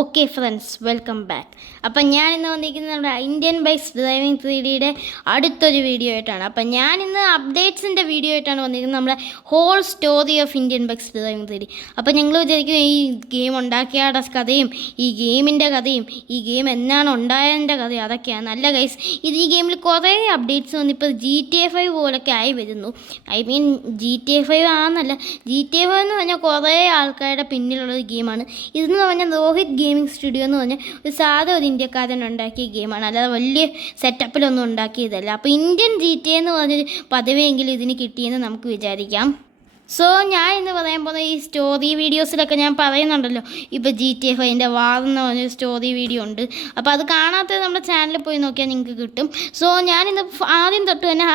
Okay friends, welcome back. അപ്പം ഞാൻ ഇന്ന് വന്നിരിക്കുന്നത് നമ്മുടെ ഇന്ത്യൻ ബൈക്സ് ഡ്രൈവിംഗ് 3Dയുടെ അടുത്തൊരു വീഡിയോ ആയിട്ടാണ്. അപ്പം ഞാൻ ഇന്ന് അപ്ഡേറ്റ്സിൻ്റെ വീഡിയോ ആയിട്ടാണ് വന്നിരിക്കുന്നത്, നമ്മുടെ whole story of Indian bikes driving 3D. അപ്പം ഞങ്ങൾ വിചാരിക്കും ഈ ഗെയിം ഉണ്ടാക്കിയ കഥയും ഈ ഗെയിമിൻ്റെ കഥയും ഈ ഗെയിം എന്നാണ് ഉണ്ടായതിൻ്റെ കഥയും അതൊക്കെയാണ്. നല്ല ഗൈസ്, ഈ ഗെയിമിൽ കുറേ അപ്ഡേറ്റ്സ് വന്ന് ഇപ്പോൾ GTA 5 പോലൊക്കെ ആയി വരുന്നു. GTA 5 ആണെന്നല്ല, GTA 5 എന്ന് പറഞ്ഞാൽ കുറേ ആൾക്കാരുടെ പിന്നിലുള്ളൊരു ഗെയിമാണ്. ഇതെന്ന് പറഞ്ഞാൽ രോഹിത് ഗെയിമിംഗ് സ്റ്റുഡിയോ എന്ന് പറഞ്ഞാൽ ഒരു ഇന്ത്യക്കാരൻ ഉണ്ടാക്കിയ ഗെയിമാണ്, അല്ലാതെ വലിയ സെറ്റപ്പിലൊന്നും ഉണ്ടാക്കിയതല്ല. അപ്പോൾ ഇന്ത്യൻ GTA എന്ന് പറഞ്ഞൊരു പദവിയെങ്കിലും ഇതിന് കിട്ടിയെന്ന് നമുക്ക് വിചാരിക്കാം. സോ ഞാൻ ഇന്ന് പറയാൻ പോകുന്ന ഈ സ്റ്റോറി വീഡിയോസിലൊക്കെ ഞാൻ പറയുന്നുണ്ടല്ലോ, ഇപ്പോൾ GTA 5 വാർ എന്ന് പറഞ്ഞൊരു സ്റ്റോറി വീഡിയോ ഉണ്ട്. അപ്പോൾ അത് കാണാത്തത് നമ്മുടെ ചാനലിൽ പോയി നോക്കിയാൽ നിങ്ങൾക്ക് കിട്ടും. സോ ഞാനിന്ന് ആദ്യം തൊട്ട് തന്നെ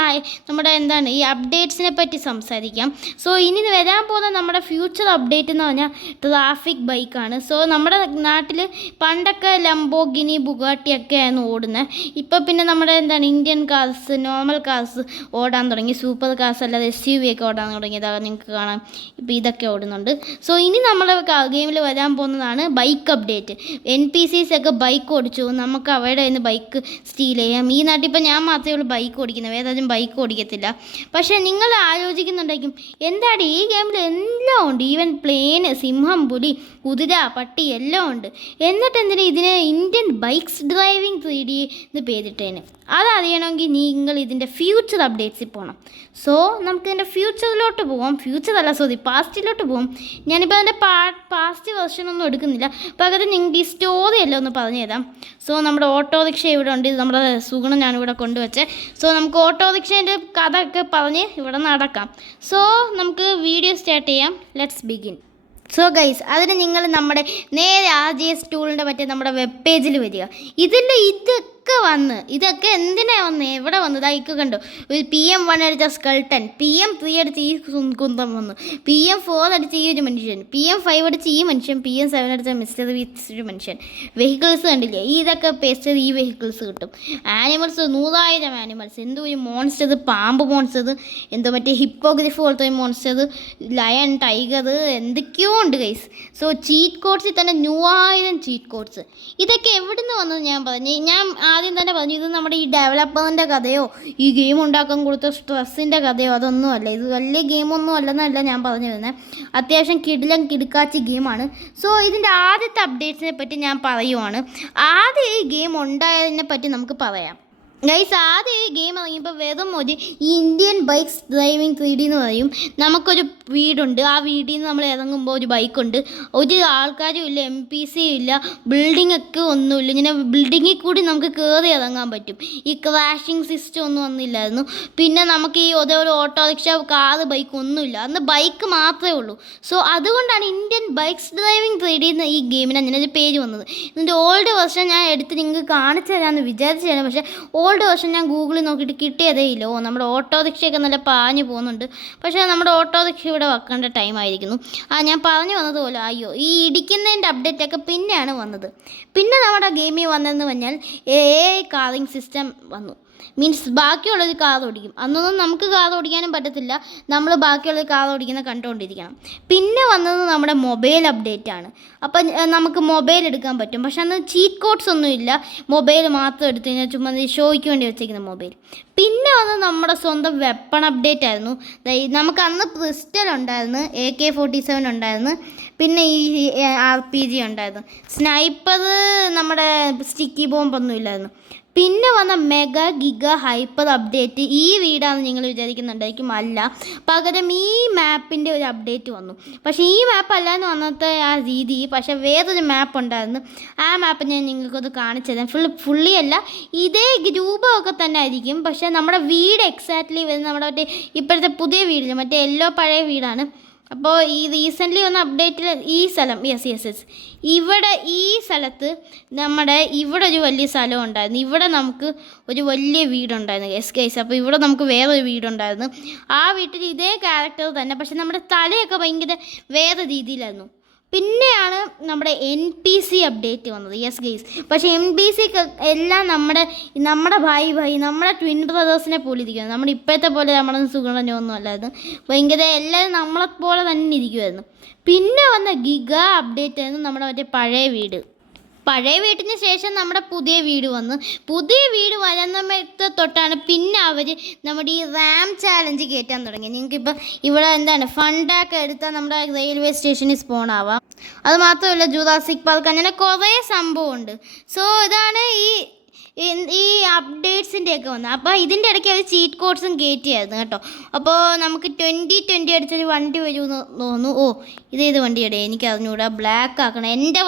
നമ്മുടെ ഈ അപ്ഡേറ്റ്സിനെ പറ്റി സംസാരിക്കാം. സോ ഇനി വരാൻ പോകുന്ന നമ്മുടെ ഫ്യൂച്ചർ അപ്ഡേറ്റ് എന്ന് പറഞ്ഞാൽ ട്രാഫിക് ബൈക്കാണ്. സോ നമ്മുടെ നാട്ടിൽ പണ്ടൊക്കെ ലംബോർഗിനി ബുഗാട്ടി ആയിരുന്നു ഓടുന്നത്. ഇപ്പോൾ പിന്നെ നമ്മുടെ ഇന്ത്യൻ കാർസ്, നോർമൽ കാർസ് ഓടാൻ തുടങ്ങി. സൂപ്പർ കാർസ് അല്ലാതെ SUV ഒക്കെ ഓടാൻ തുടങ്ങിയത് നിങ്ങൾക്ക് കാണാം. ഇപ്പോൾ ഇതൊക്കെ ഓടുന്നുണ്ട്. സോ ഇനി നമ്മുടെ ഗെയിമിൽ വരാൻ പോകുന്നതാണ് ബൈക്ക് അപ്ഡേറ്റ്. NPCs ഒക്കെ ബൈക്ക് ഓടിച്ചു, നമുക്ക് അവരുടെ കയ്യിൽ നിന്ന് ബൈക്ക് സ്റ്റീൽ ചെയ്യാം. ഈ നാട്ടിൽ ഇപ്പോൾ ഞാൻ മാത്രമേ ഉള്ളൂ ബൈക്ക് ഓടിക്കുന്നത്, വേറെ ബൈക്ക് ഓടിക്കത്തില്ല. പക്ഷേ നിങ്ങൾ ആലോചിക്കുന്നുണ്ടായിരിക്കും, എന്താണ് ഈ ഗെയിമിൽ എല്ലാം ഉണ്ട്, ഈവൻ പ്ലെയിന്, സിംഹം, പുലി, കുതിര, പട്ടി എല്ലാം ഉണ്ട്. എന്നിട്ട് എന്തിനാ ഇതിന് ഇന്ത്യൻ ബൈക്സ് ഡ്രൈവിംഗ് 3D എന്ന് പേരിട്ടേന്? അതറിയണമെങ്കിൽ നിങ്ങൾ ഇതിൻ്റെ ഫ്യൂച്ചർ അപ്ഡേറ്റ്സിൽ പോകണം. സോ നമുക്കിതിൻ്റെ ഫ്യൂച്ചറിലോട്ട് പോകാം. പാസ്റ്റിലോട്ട് പോകും. ഞാനിപ്പോൾ അതിൻ്റെ പാസ്റ്റ് വെർഷനൊന്നും എടുക്കുന്നില്ല, പകരം നിങ്ങൾക്ക് ഈ സ്റ്റോറി എല്ലാം ഒന്ന് പറഞ്ഞു തരാം. സോ നമ്മുടെ ഓട്ടോറിക്ഷ ഇവിടെ ഉണ്ട്, ഇത് നമ്മുടെ സുഗുണം ഞാനിവിടെ കൊണ്ടുവച്ചേ. സോ നമുക്ക് ഓട്ടോറിക്ഷേൻ്റെ കഥ ഒക്കെ പറഞ്ഞ് ഇവിടെ നടക്കാം. സോ നമുക്ക് വീഡിയോ സ്റ്റാർട്ട് ചെയ്യാം. Let's begin. സോ ഗൈസ്, അതിന് നിങ്ങൾ നമ്മുടെ നേരെ RJS ടൂളിൻ്റെ നമ്മുടെ വെബ് പേജിൽ വരിക. ഇതൊക്കെ എന്തിനാണ് വന്നത്, എവിടെ വന്നത്? ഇതൊക്കെ കണ്ടു. ഒരു PM1 അടിച്ച സ്കൾട്ടൻ, PM3 അടിച്ച് ഈ കുന്തം വന്നു, PM4 അടിച്ച് ഈ ഒരു മനുഷ്യൻ, PM5 അടിച്ച് ഈ മനുഷ്യൻ, PM7 അടിച്ച മിസ്റ്റർ വിത്ത് ഒരു മനുഷ്യൻ. വെഹിക്കിൾസ് കണ്ടില്ലേ? ഇതൊക്കെ പേസ്റ്റ് ഈ വെഹിക്കിൾസ് കിട്ടും. ആനിമൽസ് 100,000 ആനിമൽസ്, എന്തോ ഒരു മോൺസ്റ്റർ, പാമ്പ് മോൺസ്റ്റർ, എന്തോ മറ്റേ ഹിപ്പോഗ്രഫ് പോലത്തെ ഒരു മോൺസ്റ്റർ, ലയൺ, ടൈഗർ, എന്തൊക്കെയോ ഉണ്ട് ഗൈസ്. സോ ചീറ്റ് കോഡ്സിൽ തന്നെ 100,000 ചീറ്റ് കോഡ്സ്. ഇതൊക്കെ എവിടെ നിന്ന് വന്നത് ഞാൻ ആദ്യം തന്നെ പറഞ്ഞു, ഇത് നമ്മുടെ ഈ ഡെവലപ്പറിൻ്റെ കഥയോ ഈ ഗെയിം ഉണ്ടാക്കാൻ കൊടുത്ത സ്ട്രെസ്സിൻ്റെ കഥയോ അതൊന്നും അല്ല. ഇത് വലിയ ഗെയിമൊന്നും അല്ലെന്നല്ല ഞാൻ പറഞ്ഞു വരുന്നത്. അത്യാവശ്യം കിടുക്കാച്ചി ഗെയിമാണ്. സോ ഇതിൻ്റെ ആദ്യത്തെ അപ്ഡേറ്റ്സിനെ പറ്റി ഞാൻ പറയുവാണ്. ആദ്യം ഈ ഗെയിം ഉണ്ടായതിനെ പറ്റി നമുക്ക് പറയാം. ഗൈസ്, ആദ്യം ഈ ഗെയിം ഇറങ്ങിയപ്പോൾ വെറും ഒരു ഇന്ത്യൻ ബൈക്സ് ഡ്രൈവിംഗ് 3D എന്ന് പറയും. നമുക്കൊരു വീടുണ്ട്, ആ വീട്ടിൽ നിന്ന് നമ്മൾ ഇറങ്ങുമ്പോൾ ഒരു ബൈക്കുണ്ട്, ഒരു ആൾക്കാരും ഇല്ല, NPC ഇല്ല, ബിൽഡിംഗ് ഒക്കെ ഒന്നുമില്ല. ഇങ്ങനെ ബിൽഡിങ്ങിൽ കൂടി നമുക്ക് കയറി ഇറങ്ങാൻ പറ്റും. ഈ ക്രാഷിംഗ് സിസ്റ്റം ഒന്നും വന്നില്ലായിരുന്നു. പിന്നെ നമുക്ക് ഈ ഒരു ഓട്ടോറിക്ഷ, കാറ്, ബൈക്ക് ഒന്നുമില്ല. അന്ന് ബൈക്ക് മാത്രമേ ഉള്ളൂ. സോ അതുകൊണ്ടാണ് ഇന്ത്യൻ ബൈക്സ് ഡ്രൈവിംഗ് 3D എന്ന് ഈ ഗെയിമിന് അങ്ങനെ ഒരു പേര് വന്നത്. ഇതിൻ്റെ ഓൾഡ് വെർഷൻ ഞാൻ എടുത്ത് നിങ്ങൾക്ക് കാണിച്ചു തരാമെന്ന് വിചാരിച്ചതാണ്. പക്ഷേ ഓൾഡ് വെർഷൻ ഞാൻ ഗൂഗിളിൽ നോക്കിയിട്ട് കിട്ടിയതേ ഇല്ല. നമ്മുടെ ഓട്ടോറിക്ഷയൊക്കെ നല്ല പാഞ്ഞു പോകുന്നുണ്ട്. പക്ഷേ നമ്മുടെ ഓട്ടോറിക്ഷ ഇവിടെ വെക്കേണ്ട ടൈം ആയിരിക്കുന്നു. ഞാൻ പറഞ്ഞു വന്നതുപോലെ അയ്യോ, ഈ ഇടിക്കുന്നതിൻ്റെ അപ്ഡേറ്റൊക്കെ പിന്നെയാണ് വന്നത്. പിന്നെ നമ്മുടെ ഗെയിമിൽ വന്നതെന്ന് പറഞ്ഞാൽ AI കാറിംഗ് സിസ്റ്റം വന്നു. മീൻസ് ബാക്കിയുള്ളൊരു കാർ ഓടിക്കും. അന്നൊന്നും നമുക്ക് കാർ ഓടിക്കാനും പറ്റത്തില്ല, നമ്മൾ ബാക്കിയുള്ളൊരു കാർ ഓടിക്കുന്ന കണ്ടുകൊണ്ടിരിക്കണം. പിന്നെ വന്നത് നമ്മുടെ മൊബൈൽ അപ്ഡേറ്റ് ആണ്. അപ്പം നമുക്ക് മൊബൈൽ എടുക്കാൻ പറ്റും. പക്ഷെ അന്ന് ചീറ്റ് കോഡ്സ് ഒന്നും ഇല്ല, മൊബൈൽ മാത്രം എടുത്തു കഴിഞ്ഞാൽ ചുമ്മാ ഷോയ്ക്ക് വേണ്ടി വെച്ചേക്കുന്ന മൊബൈൽ. പിന്നെ വന്നത് നമ്മുടെ സ്വന്തം വെപ്പൺ അപ്ഡേറ്റ് ആയിരുന്നു. നമുക്ക് പിസ്റ്റൽ ഉണ്ടായിരുന്നു, AK-47 ഉണ്ടായിരുന്നു, പിന്നെ ഈ RPG ഉണ്ടായിരുന്നു, സ്നൈപ്പർ, നമ്മുടെ സ്റ്റിക്കി ബോംബൊന്നും ഇല്ലായിരുന്നു. പിന്നെ വന്ന മെഗാ ഗിഗ ഹൈപ്പർ അപ്ഡേറ്റ് ഈ വീടാണെന്ന് നിങ്ങൾ വിചാരിക്കുന്നുണ്ടായിരിക്കും. അല്ല, പകരം ഈ മാപ്പിൻ്റെ ഒരു അപ്ഡേറ്റ് വന്നു. പക്ഷേ ഈ മാപ്പ് അല്ലാന്ന് വന്നത്തെ ആ രീതി, പക്ഷേ വേറൊരു മാപ്പ് ഉണ്ടായിരുന്നു. ആ മാപ്പ് ഞാൻ നിങ്ങൾക്കൊന്ന് കാണിച്ചു തരാം. ഫുള്ളി അല്ല, ഇതേ രൂപമൊക്കെ തന്നെ ആയിരിക്കും. പക്ഷേ നമ്മുടെ വീട് എക്സാക്ട്ലി വരുന്ന നമ്മുടെ ഇപ്പോഴത്തെ പുതിയ വീടില്ല, മറ്റേ പഴയ വീടാണ്. അപ്പോൾ ഈ റീസെൻ്റ്ലി വന്ന അപ്ഡേറ്റിൽ ഈ സ്ഥലം യെസ് ഇവിടെ ഈ സ്ഥലത്ത് ഇവിടെ ഒരു വലിയ സ്ഥലം ഉണ്ടായിരുന്നു. ഇവിടെ നമുക്ക് ഒരു വലിയ വീടുണ്ടായിരുന്നു ഗൈസ്. അപ്പോൾ ഇവിടെ നമുക്ക് വേറൊരു വീടുണ്ടായിരുന്നു. ആ വീട്ടിൽ ഇതേ ക്യാരക്ടർ തന്നെ, പക്ഷെ നമ്മുടെ തലയൊക്കെ ഭയങ്കര വേറെ രീതിയിലായിരുന്നു. പിന്നെയാണ് നമ്മുടെ NPC അപ്ഡേറ്റ് വന്നത്. യെസ് ഗൈസ്, പക്ഷേ NPC എല്ലാം നമ്മുടെ ഭായി നമ്മുടെ ട്വിൻ ബ്രദേഴ്സിനെ പോലെ ഇരിക്കുമായിരുന്നു. നമ്മുടെ ഇപ്പോഴത്തെ പോലെ നമ്മുടെ സുഗുണനൊന്നും അല്ലായിരുന്നു. ഭയങ്കര എല്ലാവരും നമ്മളെപ്പോലെ തന്നെ ഇരിക്കുമായിരുന്നു. പിന്നെ വന്ന ഗിഗ അപ്ഡേറ്റ് ആയിരുന്നു നമ്മുടെ മറ്റേ പഴയ വീട്. പഴയ വീട്ടിന് ശേഷം നമ്മുടെ പുതിയ വീട് വന്നു. പുതിയ വീട് വരുന്ന തൊട്ടാണ് പിന്നെ അവർ നമ്മുടെ ഈ റാം ചാലഞ്ച് കയറ്റാൻ തുടങ്ങി. നിങ്ങൾക്കിപ്പോൾ ഇവിടെ എന്താണ് ഫണ്ടൊക്കെ എടുത്താൽ നമ്മുടെ റെയിൽവേ സ്റ്റേഷനിൽ സ്പോൺ ആവാം. അത് മാത്രമല്ല ജുറാസിക് പാർക്ക് അങ്ങനെ കുറേ സംഭവമുണ്ട്. സോ ഇതാണ് ഈ അപ്ഡേറ്റ്സിൻ്റെയൊക്കെ വന്നത്. അപ്പോൾ ഇതിൻ്റെ ഇടയ്ക്ക് അവർ ചീറ്റ് കോഡ്സും കയറ്റിയായിരുന്നു കേട്ടോ. അപ്പോൾ നമുക്ക് 2020 അടിച്ചൊരു വണ്ടി വരുമെന്ന് തോന്നുന്നു. ഇതേത് വണ്ടിയുടെ എനിക്ക് അറിഞ്ഞൂടാ. ബ്ലാക്ക് ആക്കണം. എൻ്റെ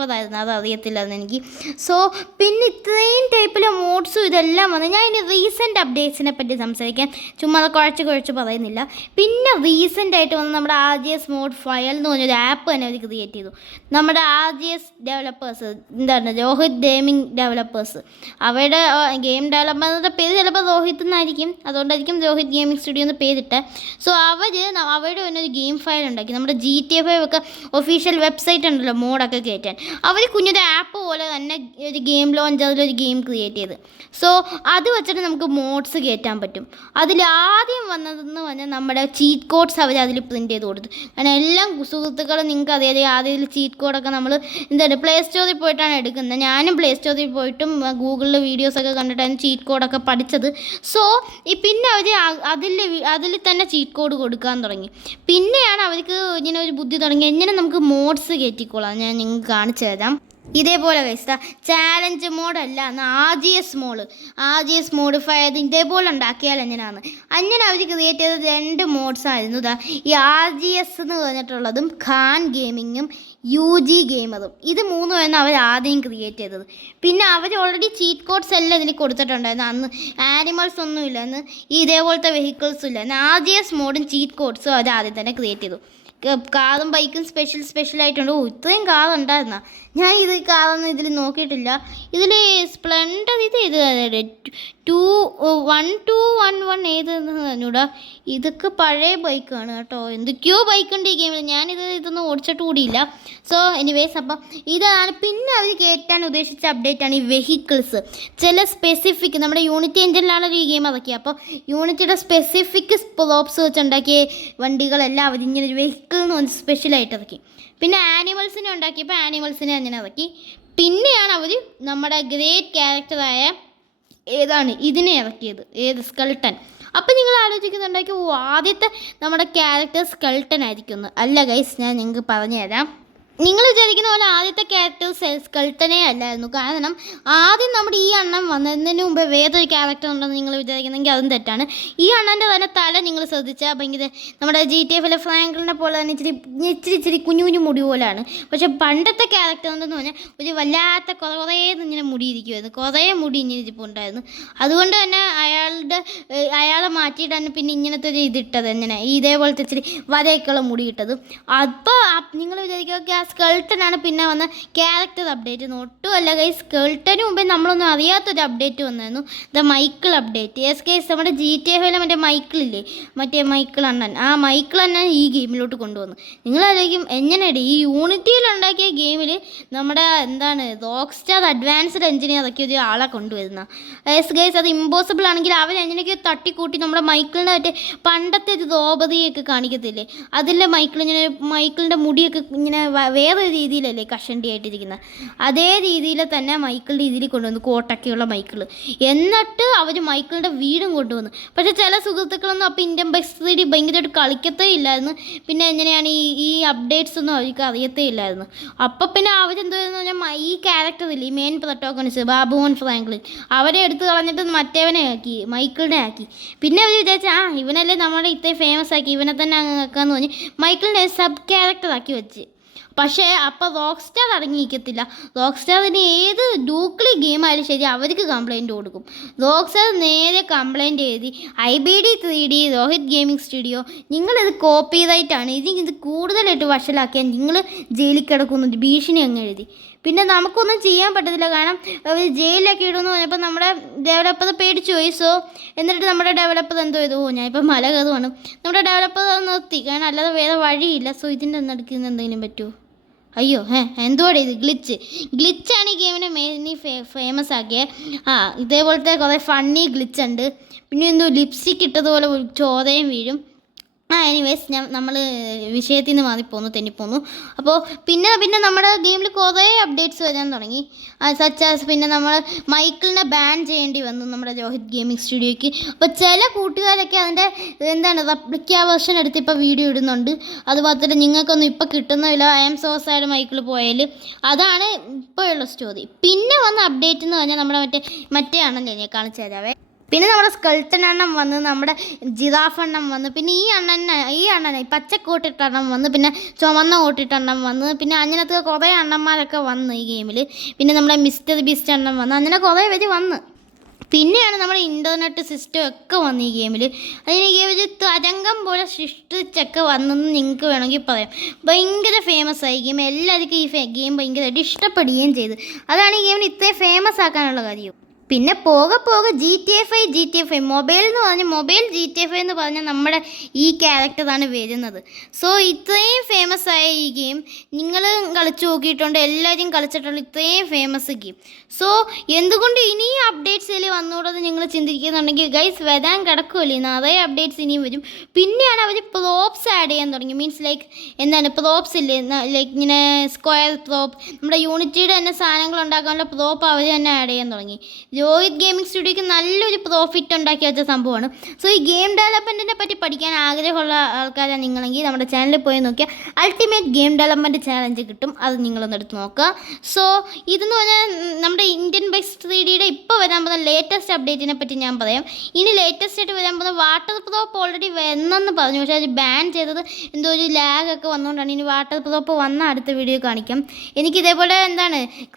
വതായിരുന്നു, അത് അറിയത്തില്ലായിരുന്നു എനിക്ക്. സോ പിന്നെ ഇത്രയും ടൈപ്പിലെ മോഡ്സും ഇതെല്ലാം വന്നു. ഞാൻ ഇനി റീസെൻ്റ് അപ്ഡേറ്റ്സിനെ പറ്റി സംസാരിക്കാൻ ചുമ്മാ കുഴച്ച് പറയുന്നില്ല. പിന്നെ റീസെൻ്റായിട്ട് വന്ന് നമ്മുടെ RGS മോഡ് ഫയൽ എന്ന് പറഞ്ഞൊരു ആപ്പ് തന്നെ അവർ ക്രിയേറ്റ് ചെയ്തു. നമ്മുടെ RGS ഡെവലപ്പേഴ്സ് എന്താണ് രോഹിത് ഗെയിമിംഗ് ഡെവലപ്പേഴ്സ്, അവരുടെ ഗെയിം ഡെവലപ്പറിൻ്റെ പേര് ചിലപ്പോൾ രോഹിത് എന്നായിരിക്കും, അതുകൊണ്ടായിരിക്കും രോഹിത് ഗെയിമിംഗ് സ്റ്റുഡിയോ എന്ന് പേരിട്ട്. സോ അവരുടെ തന്നെ ഒരു ഗെയിം ഫയൽ ഉണ്ടാക്കി. നമ്മുടെ GTA 5 ഒക്കെ ഒഫീഷ്യൽ വെബ്സൈറ്റ് ഉണ്ടല്ലോ മോഡൊക്കെ കയറ്റാൻ, അവർ കുഞ്ഞൊരു ആപ്പ് പോലെ തന്നെ ഒരു ഗെയിം ലോഞ്ച് അതിലൊരു ഗെയിം ക്രിയേറ്റ് ചെയ്ത്. സോ അത് വെച്ചിട്ട് നമുക്ക് മോഡ്സ് കയറ്റാൻ പറ്റും. അതിലാദ്യം വന്നതെന്ന് പറഞ്ഞാൽ നമ്മുടെ ചീറ്റ് കോഡ്സ് അവർ അതിൽ പ്രിൻറ്റ് ചെയ്ത് കൊടുത്തു. കാരണം എല്ലാം സുഹൃത്തുക്കളും നിങ്ങൾക്ക് അറിയാതെ ആദ്യം ചീറ്റ് കോഡൊക്കെ നമ്മൾ എന്താണ് പ്ലേ സ്റ്റോറിൽ പോയിട്ടാണ് എടുക്കുന്നത്. ഞാനും പ്ലേ സ്റ്റോറിൽ പോയിട്ടും ഗൂഗിളിൽ വീഡിയോസൊക്കെ കണ്ടിട്ടാണ് ചീറ്റ് കോഡൊക്കെ പഠിച്ചത്. സോ പിന്നെ അവർ അതിൽ തന്നെ ചീറ്റ് കോഡ് കൊടുക്കാൻ തുടങ്ങി. പിന്നെയാണ് അവർക്ക് ഇങ്ങനെ ഒരു ബുദ്ധി തുടങ്ങി എങ്ങനെ നമുക്ക് മോഡ്സ് കയറ്റിക്കോളാം. ഞാൻ നിങ്ങൾക്ക് കാണിച്ചു തരാം. ഇതേപോലെ കഴിച്ചാൽ ചാലഞ്ച് മോഡല്ല RGS മോഡ് ഫയർ ഇതേപോലെ ഉണ്ടാക്കിയാൽ എങ്ങനെയാണ് അങ്ങനെ അവർ ക്രിയേറ്റ് ചെയ്തത് 2 മോഡ്സ് ആയിരുന്നു. ഈ RGS എന്ന് പറഞ്ഞിട്ടുള്ളതും ഖാൻ ഗെയിമിങ്ങും UG ഗെയിമറും. ഇത് 3 അവർ ആദ്യം ക്രിയേറ്റ് ചെയ്തത്. പിന്നെ അവർ ഓൾറെഡി ചീറ്റ് കോഡ്സ് എല്ലാം ഇതിന് കൊടുത്തിട്ടുണ്ടായിരുന്നു. അന്ന് ആനിമൽസ് ഒന്നും ഇല്ല, അന്ന് ഇതേപോലത്തെ വെഹിക്കിൾസും ഇല്ല. RGS മോഡും ചീറ്റ് കോഡ്സും അവർ ആദ്യം തന്നെ ക്രിയേറ്റ് ചെയ്തു. കാറും ബൈക്കും സ്പെഷ്യലായിട്ടുണ്ട്. ഇത്രയും കാർ ഉണ്ടായിരുന്ന ഞാൻ കാറൊന്നും ഇതിൽ നോക്കിയിട്ടില്ല. ഇതിൽ സ്പ്ലെൻഡർ ഇത് 1211 ഏതെന്ന് പറഞ്ഞൂടാ. ഇതൊക്കെ പഴയ ബൈക്കാണ് കേട്ടോ. എന്തൊക്കെയോ ബൈക്കുണ്ട് ഈ ഗെയിമിൽ. ഇതൊന്നും ഓടിച്ചിട്ട് കൂടിയില്ല. സോ എനിവേസ് അപ്പം ഇതാണ്. പിന്നെ അവർ കയറ്റാൻ ഉദ്ദേശിച്ച അപ്ഡേറ്റാണ് ഈ വെഹിക്കിൾസ്. ചില സ്പെസിഫിക് നമ്മുടെ യൂണിറ്റി എഞ്ചിനിലാണല്ലോ ഈ ഗെയിം ഇറക്കിയത്. അപ്പോൾ യൂണിറ്റിയുടെ സ്പെസിഫിക് പ്രോപ്സ് വെച്ചുണ്ടാക്കിയ വണ്ടികളെല്ലാം അവരിങ്ങനെ ഒരു വെഹിക്കിൾ എന്ന് പറഞ്ഞ് സ്പെഷ്യലായിട്ട് ഇറക്കി. പിന്നെ ആനിമൽസിനെ ഉണ്ടാക്കിയപ്പോൾ ആനിമൽസിനെ അങ്ങനെ ഇറക്കി. പിന്നെയാണ് അവർ നമ്മുടെ ഗ്രേറ്റ് ക്യാരക്ടറായ ഇതിനെ ഇറക്കിയത്, സ്കൾട്ടൻ. അപ്പം നിങ്ങൾ ആലോചിക്കുന്നുണ്ടാക്കി ആദ്യത്തെ നമ്മുടെ ക്യാരക്ടർ സ്കൾട്ടൻ ആയിരിക്കും. അല്ല ഗൈസ്, ഞാൻ നിങ്ങൾക്ക് പറഞ്ഞു തരാം. നിങ്ങൾ വിചാരിക്കുന്ന പോലെ ആദ്യത്തെ ക്യാരക്ടർ സ്കൾട്ടനേ അല്ലായിരുന്നു. കാരണം ആദ്യം നമ്മുടെ ഈ അണ്ണൻ വന്നതിന് മുമ്പ് വേറൊരു ക്യാരക്ടർ ഉണ്ടെന്ന് നിങ്ങൾ വിചാരിക്കുന്നെങ്കിൽ അതും തെറ്റാണ്. ഈ അണ്ണൻ്റെ തന്നെ തല നിങ്ങൾ ശ്രദ്ധിച്ചാൽ ഭയങ്കര നമ്മുടെ GTA 5 ഫ്രാങ്കിളിനെ പോലെ തന്നെ ഇച്ചിരി കുഞ്ഞു മുടി പോലെയാണ്. പക്ഷെ പണ്ടത്തെ ക്യാരക്ടർ എന്തെന്ന് പറഞ്ഞാൽ ഒരു വല്ലാത്ത കുറേ ഇങ്ങനെ മുടിയിരിക്കുമായിരുന്നു, കുറേ മുടി ഇങ്ങനെ ഇരിപ്പുണ്ടായിരുന്നു. അതുകൊണ്ട് തന്നെ അയാളെ മാറ്റിയിട്ടാണ് പിന്നെ ഇങ്ങനത്തെ ഒരു ഇതിട്ടത്, എങ്ങനെ ഇതേപോലത്തെ ഇച്ചിരി വരയൊക്കെയുള്ള മുടി ഇട്ടത്. അപ്പോൾ നിങ്ങൾ വിചാരിക്കുക സ്കൾട്ടനാണ് പിന്നെ വന്ന ക്യാരക്ടർ അപ്ഡേറ്റ്. ഒട്ടുമല്ല ഗൈസ്, സ്കൾട്ടന് മുമ്പേ നമ്മളൊന്നും അറിയാത്തൊരു അപ്ഡേറ്റ് വന്നായിരുന്നു, മൈക്കിൾ അപ്ഡേറ്റ്. ഗൈസ് നമ്മുടെ GTA 5 മൈക്കിൾ അണ്ണൻ, ആ മൈക്കിൾ അണ്ണൻ ഈ ഗെയിമിലോട്ട് കൊണ്ടുവന്നു. നിങ്ങളായിരിക്കും എങ്ങനെയാണ് ഈ യൂണിറ്റിയിലുണ്ടാക്കിയ ഗെയിമിൽ നമ്മുടെ റോക്സ്റ്റാർ അഡ്വാൻസ്ഡ് എഞ്ചിനീയർ ഇറക്കിയ ഒരു ആളെ കൊണ്ടുവരുന്ന. ഗൈസ് അത് ഇമ്പോസിബിൾ ആണെങ്കിൽ അവരെങ്ങനെയൊക്കെ തട്ടിക്കൂട്ടി നമ്മുടെ മൈക്കിളിൻ്റെ പണ്ടത്തെ ഒരു ദ്രൗപതിയൊക്കെ കാണിക്കത്തില്ലേ, അതിലെ മൈക്കിളിൻ്റെ മുടിയൊക്കെ ഇങ്ങനെ വേറെ രീതിയിലല്ലേ കഷണ്ടിയായിട്ടിരിക്കുന്നത്, അതേ രീതിയിൽ തന്നെ മൈക്കിളിൻ്റെ ഇതിൽ കൊണ്ടുവന്നു, കോട്ടൊക്കെയുള്ള മൈക്കിൾ. എന്നിട്ട് അവർ മൈക്കിളിൻ്റെ വീടും കൊണ്ടുവന്നു. പക്ഷേ ചില സുഹൃത്തുക്കളൊന്നും അപ്പോൾ ഇന്ത്യൻ ബസ് 3D ഭയങ്കരമായിട്ട് കളിക്കത്തേ ഇല്ലായിരുന്നു. പിന്നെ എങ്ങനെയാണ് ഈ അപ്ഡേറ്റ്സ് ഒന്നും അവർക്ക് അറിയത്തേ ഇല്ലായിരുന്നു. അപ്പോൾ പിന്നെ അവരെന്തായിരുന്നു പറഞ്ഞാൽ ഈ ക്യാരക്ടറിൽ ഈ മെയിൻ പ്രൊട്ടോഗണിസ്റ്റ് ബാബുമോൻ ഫ്രാങ്ക്ലിൻ അവരെ എടുത്ത് കളഞ്ഞിട്ട് മറ്റേവനെ ആക്കി, മൈക്കിളിനെ ആക്കി. പിന്നെ അവർ വിചാരിച്ചാൽ ഇവനല്ലേ നമ്മുടെ ഇത്രയും ഫേമസ് ആക്കി, ഇവനെ തന്നെ ആക്കാമെന്ന് പറഞ്ഞ് മൈക്കിളിനെ സബ് ക്യാരക്ടർ ആക്കി വെച്ച്. പക്ഷേ അപ്പോൾ റോക്സ്റ്റാർ അടങ്ങിയിരിക്കത്തില്ല. റോക്സ്റ്റാറിന് ഏത് ഡൂക്ലി ഗെയിം ആയാലും ശരി അവർക്ക് കംപ്ലയിൻറ്റ് കൊടുക്കും. റോക്സ്റ്റാർ നേരെ കംപ്ലയിൻറ്റ് എഴുതി IBD 3D Rohit gaming studio നിങ്ങളിത് കോപ്പി റൈറ്റാണ്, ഇത് കൂടുതലായിട്ട് വഷളാക്കിയാൽ നിങ്ങൾ ജയിലിൽ കിടക്കുന്നു ഭീഷണി അങ്ങ് എഴുതി. പിന്നെ നമുക്കൊന്നും ചെയ്യാൻ പറ്റത്തില്ല, കാരണം അവർ ജയിലിലൊക്കെ ഇടുമെന്ന് പറഞ്ഞപ്പോൾ നമ്മുടെ ഡെവലപ്പർ പേടിച്ചു പോയി. സോ എന്നിട്ട് നമ്മുടെ ഡെവലപ്പർ എന്തോ ചെയ്തു, ഞാനിപ്പോൾ മല കയറുവാണ്, നമ്മുടെ ഡെവലപ്പർ അത് നിർത്തി, കാരണം അല്ലാതെ വേറെ വഴിയില്ല. സോ ഇതിൻ്റെ നടുക്കുന്ന എന്തെങ്കിലും പറ്റുമോ? അയ്യോ എന്തുവാടെ ഇത് ഗ്ലിച്ചാണ് ഈ ഗെയിമിനെ മെയിൻലി ഫേമസ് ആക്കിയത്. ഇതേപോലത്തെ കുറേ ഫണ്ണി ഗ്ലിച്ച് ഉണ്ട്. പിന്നെ എന്തോ ലിപ്സ്റ്റിക് ഇട്ടതുപോലെ ചോരയും വീഴും. എനിവേസ് നമ്മൾ വിഷയത്തിൽ നിന്ന് മാറിപ്പോന്നു തെന്നിപ്പോന്നു. അപ്പോൾ പിന്നെ നമ്മുടെ ഗെയിമിൽ കുറേ അപ്ഡേറ്റ്സ് വരാൻ തുടങ്ങി. സച്ച് ആസ് പിന്നെ നമ്മൾ മൈക്കിളിനെ ബാൻ ചെയ്യേണ്ടി വന്നു നമ്മുടെ രോഹിത് ഗെയിമിംഗ് സ്റ്റുഡിയോയ്ക്ക്. അപ്പോൾ ചില കൂട്ടുകാരൊക്കെ അതിൻ്റെ റെപ്ലിക്ക വേർഷൻ എടുത്ത് ഇപ്പോൾ വീഡിയോ ഇടുന്നുണ്ട്. അതുപോലെ തന്നെ നിങ്ങൾക്കൊന്നും ഇപ്പോൾ കിട്ടുന്നില്ല, I M so sad Michael പോയാൽ. അതാണ് ഇപ്പോഴുള്ള സ്റ്റോറി. പിന്നെ വന്ന അപ്ഡേറ്റ് എന്ന് പറഞ്ഞാൽ നമ്മുടെ മറ്റേ ആണല്ലേ ഞാൻ കാണിച്ചു തരാവേ. പിന്നെ നമ്മുടെ സ്കൾട്ടൻ അണ്ണം വന്ന്, നമ്മുടെ ജിറാഫ് എണ്ണം വന്ന്, പിന്നെ ഈ അണ്ണനെ പച്ചക്കോട്ടിട്ട എണ്ണം വന്ന്, പിന്നെ ചുമന്ന കോട്ടിട്ട എണ്ണം വന്ന്, പിന്നെ അങ്ങനത്തെ കുറേ അണ്ണന്മാരൊക്കെ വന്ന് ഈ ഗെയിമിൽ. പിന്നെ നമ്മുടെ മിസ്റ്റർ ബീസ്റ്റ് എണ്ണം വന്ന്, അങ്ങനെ കുറേ പേര് വന്ന്. പിന്നെയാണ് നമ്മുടെ ഇൻ്റർനെറ്റ് സിസ്റ്റം ഒക്കെ വന്ന് ഈ ഗെയിമിൽ. അതിന് ഈ ഒരു തരംഗം പോലെ സൃഷ്ടിച്ചൊക്കെ വന്നെന്ന് നിങ്ങൾക്ക് വേണമെങ്കിൽ പറയാം. ഭയങ്കര ഫേമസ് ആയി ഗെയിം. എല്ലാവർക്കും ഈ ഗെയിം ഭയങ്കരമായിട്ട് ഇഷ്ടപ്പെടുകയും ചെയ്തു. അതാണ് ഈ ഗെയിമിന് ഇത്രയും ഫേമസ് ആക്കാനുള്ള കാര്യം. പിന്നെ പോകെ GTA 5 മൊബൈൽ എന്ന് പറഞ്ഞാൽ മൊബൈൽ GTA 5 എന്ന് പറഞ്ഞാൽ നമ്മുടെ ഈ ക്യാരക്ടറാണ് വരുന്നത്. സോ ഇത്രയും ഫേമസ് ആയ ഈ ഗെയിം നിങ്ങൾ കളിച്ചു നോക്കിയിട്ടുണ്ട്, എല്ലാവരും കളിച്ചിട്ടുള്ള ഇത്രയും ഫേമസ് ഗെയിം. സോ എന്തുകൊണ്ട് ഇനിയും അപ്ഡേറ്റ്സിൽ വന്നുകൂടത് നിങ്ങൾ ചിന്തിക്കുന്നുണ്ടെങ്കിൽ ഗൈസ് വരാൻ കിടക്കുമല്ലേ, നിറയെ അപ്ഡേറ്റ്സ് ഇനിയും വരും. പിന്നെയാണ് അവർ പ്രോപ്സ് ആഡ് ചെയ്യാൻ തുടങ്ങി. മീൻസ് ലൈക്ക് എന്താണ് പ്രോപ്സ് ഇല്ലേ, ലൈക്ക് ഇങ്ങനെ സ്ക്വയർ പ്രോപ്പ്, നമ്മുടെ യൂണിറ്റിയുടെ തന്നെ സാധനങ്ങൾ ഉണ്ടാക്കാനുള്ള പ്രോപ്പ് അവർ തന്നെ ആഡ് ചെയ്യാൻ തുടങ്ങി. രോഹിത് ഗെയിമിംഗ് സ്റ്റുഡിയോയ്ക്ക് നല്ലൊരു പ്രോഫിറ്റ് ഉണ്ടാക്കി വെച്ച സംഭവമാണ്. സോ ഈ ഗെയിം ഡെവലപ്മെൻറ്റിനെ പറ്റി പഠിക്കാൻ ആഗ്രഹമുള്ള ആൾക്കാരാണ് നിങ്ങളെങ്കിൽ നമ്മുടെ ചാനലിൽ പോയി നോക്കിയാൽ അൾട്ടിമേറ്റ് ഗെയിം ഡെവലപ്മെൻറ്റ് ചാലഞ്ച് കിട്ടും. അത് നിങ്ങളൊന്ന് എടുത്ത് നോക്കുക. സോ ഇതെന്ന് പറഞ്ഞാൽ നമ്മുടെ ഇന്ത്യൻ ബൈക്സ് 3Dയുടെ ഇപ്പോൾ വരാൻ പോകുന്ന ലേറ്റസ്റ്റ് അപ്ഡേറ്റിനെ പറ്റി ഞാൻ പറയാം. ഇനി ലേറ്റസ്റ്റ് ആയിട്ട് വരാൻ പോകുന്ന വാട്ടർ പ്രോപ്പ് ഓൾറെഡി വന്നെന്ന് പറഞ്ഞു, പക്ഷേ അത് ബാൻ ചെയ്തത് എന്തോ ഒരു ലാഗൊക്കെ വന്നുകൊണ്ടാണ്. ഇനി വാട്ടർ പ്രോപ്പ് വന്ന അടുത്ത വീഡിയോ കാണിക്കാം. എനിക്കിതേപോലെ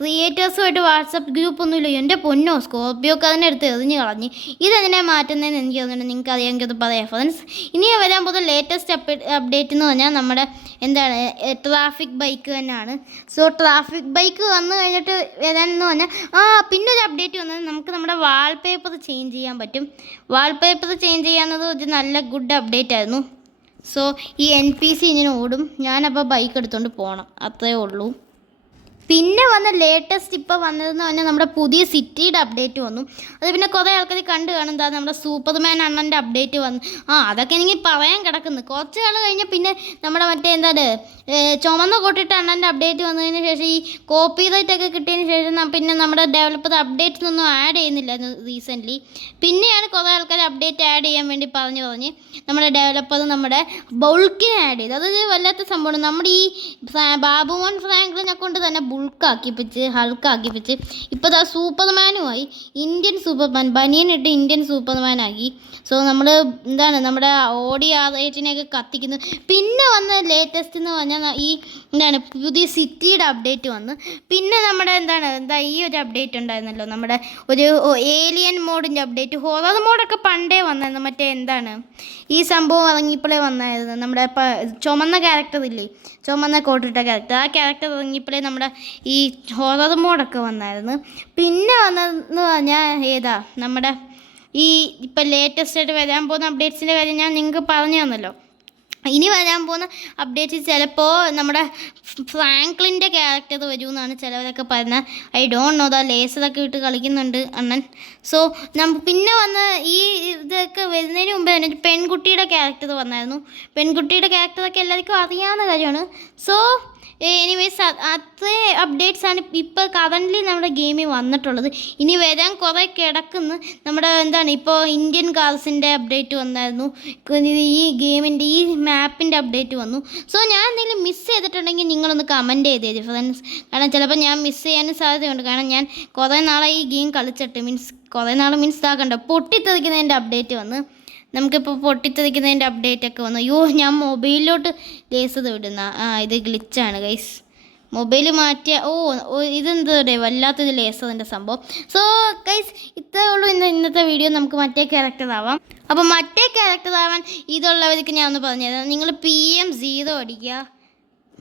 ക്രിയേറ്റേഴ്സുമായിട്ട് വാട്സപ്പ് ഗ്രൂപ്പൊന്നുമില്ല. എൻ്റെ പൊന്നോ, സ്കോർപ്പിയൊക്കെ അതിനെ എടുത്ത് എറിഞ്ഞ് കളഞ്ഞ്. ഇതെങ്ങനെ മാറ്റുന്നതെന്ന് എനിക്ക് തോന്നുന്നുണ്ട്, നിങ്ങൾക്ക് അറിയാമെങ്കിൽ അത് പറയാം ഫ്രണ്ട്സ്. ഇനി വരാൻ പോകുന്ന ലേറ്റസ്റ്റ് അപ്ഡേറ്റ് എന്ന് പറഞ്ഞാൽ നമ്മുടെ ട്രാഫിക് ബൈക്ക് തന്നെയാണ്. സോ ട്രാഫിക് ബൈക്ക് വന്നു കഴിഞ്ഞിട്ട് വരാനെന്ന് പറഞ്ഞാൽ പിന്നൊരു അപ്ഡേറ്റ് വന്നത് നമുക്ക് നമ്മുടെ വാൾപേപ്പർ ചേഞ്ച് ചെയ്യാൻ പറ്റും. വാൾപേപ്പർ ചേഞ്ച് ചെയ്യാവുന്നത് ഒരു നല്ല ഗുഡ് അപ്ഡേറ്റ് ആയിരുന്നു. സോ ഈ NPC ഇങ്ങനെ ഓടും, ഞാനപ്പോൾ ബൈക്ക് എടുത്തുകൊണ്ട് പോകണം, അത്രയേ ഉള്ളൂ. പിന്നെ വന്ന ലേറ്റസ്റ്റ് ഇപ്പോൾ വന്നതെന്ന് പറഞ്ഞാൽ നമ്മുടെ പുതിയ സിറ്റിയുടെ അപ്ഡേറ്റ് വന്നു. അത് പിന്നെ കുറേ ആൾക്കാർ കണ്ടു കാണും, എന്താ നമ്മുടെ സൂപ്പർമാൻ അണ്ണൻ്റെ അപ്ഡേറ്റ് വന്നു. അതൊക്കെ എനിക്ക് പറയാൻ കിടക്കുന്നു. കുറച്ച് നാൾ കഴിഞ്ഞാൽ പിന്നെ നമ്മുടെ ചുമന്ന കോട്ടിട്ട് അണ്ണൻ്റെ അപ്ഡേറ്റ് വന്നതിന് ശേഷം ഈ കോപ്പിറൈറ്റ് ഒക്കെ കിട്ടിയതിന് ശേഷം പിന്നെ നമ്മുടെ ഡെവലപ്പർ അപ്ഡേറ്റ്സ് ഒന്നും ആഡ് ചെയ്യുന്നില്ലായിരുന്നു റീസെൻ്റ്ലി. പിന്നെയാണ് കുറേ ആൾക്കാർ അപ്ഡേറ്റ് ആഡ് ചെയ്യാൻ വേണ്ടി പറഞ്ഞ് നമ്മുടെ ഡെവലപ്പർ നമ്മുടെ ബൾക്കിനെ ആഡ് ചെയ്തു. അതൊരു വല്ലാത്ത സംഭവമാണ്. നമ്മുടെ ഈ ബാബുമോൻ ഫ്രാങ്ക്ലിനെ കൊണ്ട് തന്നെ ഹൾക്കാക്കിപ്പിച്ച് ഇപ്പോൾ സൂപ്പർമാനുമായി. ഇന്ത്യൻ സൂപ്പർമാൻ ബനിയനിട്ട് ഇന്ത്യൻ സൂപ്പർമാനാക്കി. സോ നമ്മൾ നമ്മുടെ ഓഡി R8-നെയൊക്കെ കത്തിക്കുന്നു. പിന്നെ വന്ന ലേറ്റസ്റ്റ് എന്ന് പറഞ്ഞാൽ ഈ പുതിയ സിറ്റിയുടെ അപ്ഡേറ്റ് വന്ന്. പിന്നെ നമ്മുടെ ഈ ഒരു അപ്ഡേറ്റ് ഉണ്ടായിരുന്നല്ലോ, നമ്മുടെ ഒരു ഏലിയൻ മോഡിൻ്റെ അപ്ഡേറ്റ്. ഹൊറർ മോഡൊക്കെ പണ്ടേ വന്നായിരുന്നു. ഈ സംഭവം ഇറങ്ങിയപ്പോഴേ വന്നായിരുന്നു. നമ്മുടെ ചുമന്ന ക്യാരക്ടർ ഇല്ലേ, ചുമന്ന കോട്ടിട്ട ക്യാരക്ടർ, ആ ക്യാരക്ടർ ഇറങ്ങിയപ്പോഴേ നമ്മുടെ ഈ ഹൊറർ മോഡൊക്കെ വന്നായിരുന്നു. പിന്നെ വന്നതെന്ന് പറഞ്ഞാൽ നമ്മുടെ ഈ ഇപ്പം ലേറ്റസ്റ്റ് ആയിട്ട് വരാൻ പോകുന്ന അപ്ഡേറ്റ്സിൻ്റെ കാര്യം ഞാൻ നിങ്ങൾക്ക് പറഞ്ഞു തന്നല്ലോ. ഇനി വരാൻ പോകുന്ന അപ്ഡേറ്റ്സ് ചിലപ്പോൾ നമ്മുടെ ഫ്രാങ്ക്ലിൻ്റെ ക്യാരക്ടർ വരുമെന്നാണ് ചിലവരൊക്കെ പറയുന്നത്. ഐ ഡോണ്ട് നോ, ലേസറൊക്കെ ഇട്ട് കളിക്കുന്നുണ്ട് അണ്ണൻ. സോ പിന്നെ വന്ന് ഈ ഇതൊക്കെ വരുന്നതിന് മുമ്പേ തന്നെ പെൺകുട്ടിയുടെ ക്യാരക്ടർ വന്നായിരുന്നു. പെൺകുട്ടിയുടെ ക്യാരക്ടറൊക്കെ എല്ലാവർക്കും അറിയാവുന്ന കാര്യമാണ്. സോ എനിവേസ് അത്രേ അപ്ഡേറ്റ്സ് ആണ് ഇപ്പോൾ കറൻ്റ്ലി നമ്മുടെ ഗെയിമിൽ വന്നിട്ടുള്ളത്. ഇനി വരാൻ കുറേ കിടക്കുന്നു. നമ്മുടെ ഇപ്പോൾ ഇന്ത്യൻ കാർസിൻ്റെ അപ്ഡേറ്റ് വന്നായിരുന്നു. ഈ ഗെയിമിൻ്റെ ഈ മാപ്പിൻ്റെ അപ്ഡേറ്റ് വന്നു. സോ ഞാൻ എന്തെങ്കിലും മിസ് ചെയ്തിട്ടുണ്ടെങ്കിൽ നിങ്ങളൊന്ന് കമൻറ്റ് ചെയ്ത് തരും ഫ്രണ്ട്സ്. കാരണം ചിലപ്പോൾ ഞാൻ മിസ് ചെയ്യാനും സാധ്യതയുണ്ട്. കാരണം ഞാൻ കുറേ നാളായി ഈ ഗെയിം കളിച്ചിട്ട്. കുറേ നാൾ ഇതാക്കണ്ട പൊട്ടിത്തെറിക്കുന്നതിൻ്റെ അപ്ഡേറ്റ് വന്ന്. നമുക്കിപ്പോൾ പൊട്ടിത്തെറിക്കുന്നതിൻ്റെ അപ്ഡേറ്റ് ഒക്കെ വന്നു. ഞാൻ മൊബൈലിലോട്ട് ലേസർ വിടുന്ന ഇത് ഗ്ലിച്ചാണ് ഗൈസ്. മൊബൈൽ മാറ്റിയ ഇതെന്താ വല്ലാത്തൊരു ലേസറിൻ്റെ സംഭവം. സോ ഗൈസ് ഇത്രേ ഉള്ളൂ ഇന്നത്തെ വീഡിയോ. നമുക്ക് മറ്റേ ക്യാരക്ടർ ആവാം. അപ്പോൾ മറ്റേ ക്യാരക്ടർ ആവാൻ ഇതുള്ളവർക്ക് ഞാൻ ഒന്ന് പറഞ്ഞുതരാം. നിങ്ങൾ PM0 അടിക്കുക.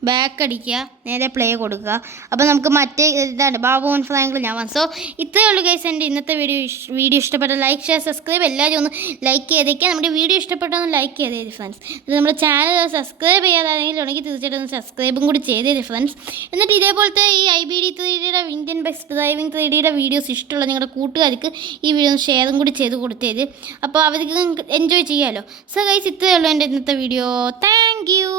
ബാക്ക് അടിക്കുക, നേരെ പ്ലേ കൊടുക്കുക. അപ്പോൾ നമുക്ക് മറ്റേ ഇതാണ് ബാബു ഓൺ ഫ്രാങ്കിൾ ഞാൻ വന്നു. സോ ഇത്രയേ ഉള്ളൂ ഗൈസ്. എൻ്റെ ഇന്നത്തെ വീഡിയോ ഇഷ്ടപ്പെട്ട ലൈക്ക് ഷെയർ സബ്സ്ക്രൈബ് എല്ലാവരും ഒന്ന് ലൈക്ക് ചെയ്തേക്കുക. നമ്മുടെ വീഡിയോ ഇഷ്ടപ്പെട്ടൊന്ന് ലൈക്ക് ചെയ്തേര് ഫ്രണ്ട്സ്. ഇത് നമ്മുടെ ചാനൽ സബ്സ്ക്രൈബ് ചെയ്യാതാണെങ്കിൽ ഉണ്ടെങ്കിൽ തീർച്ചയായിട്ടും ഒന്ന് സബ്സ്ക്രൈബും കൂടി ചെയ്തേര് ഫ്രണ്ട്സ്. എന്നിട്ട് ഇതേപോലത്തെ ഈ IBD3Dയുടെ ഇന്ത്യൻ ബെസ്റ്റ് ഡ്രൈവിംഗ് 3Dയുടെ വീഡിയോസ് ഇഷ്ടമുള്ള നിങ്ങളുടെ കൂട്ടുകാർക്ക് ഈ വീഡിയോ ഒന്ന് ഷെയറും കൂടി ചെയ്ത് കൊടുത്തേര്. അപ്പോൾ അവർക്ക് എൻജോയ് ചെയ്യാമല്ലോ. സോ ഗൈസ് ഇത്രയേ ഉള്ളൂ എൻ്റെ ഇന്നത്തെ വീഡിയോ. Thank you.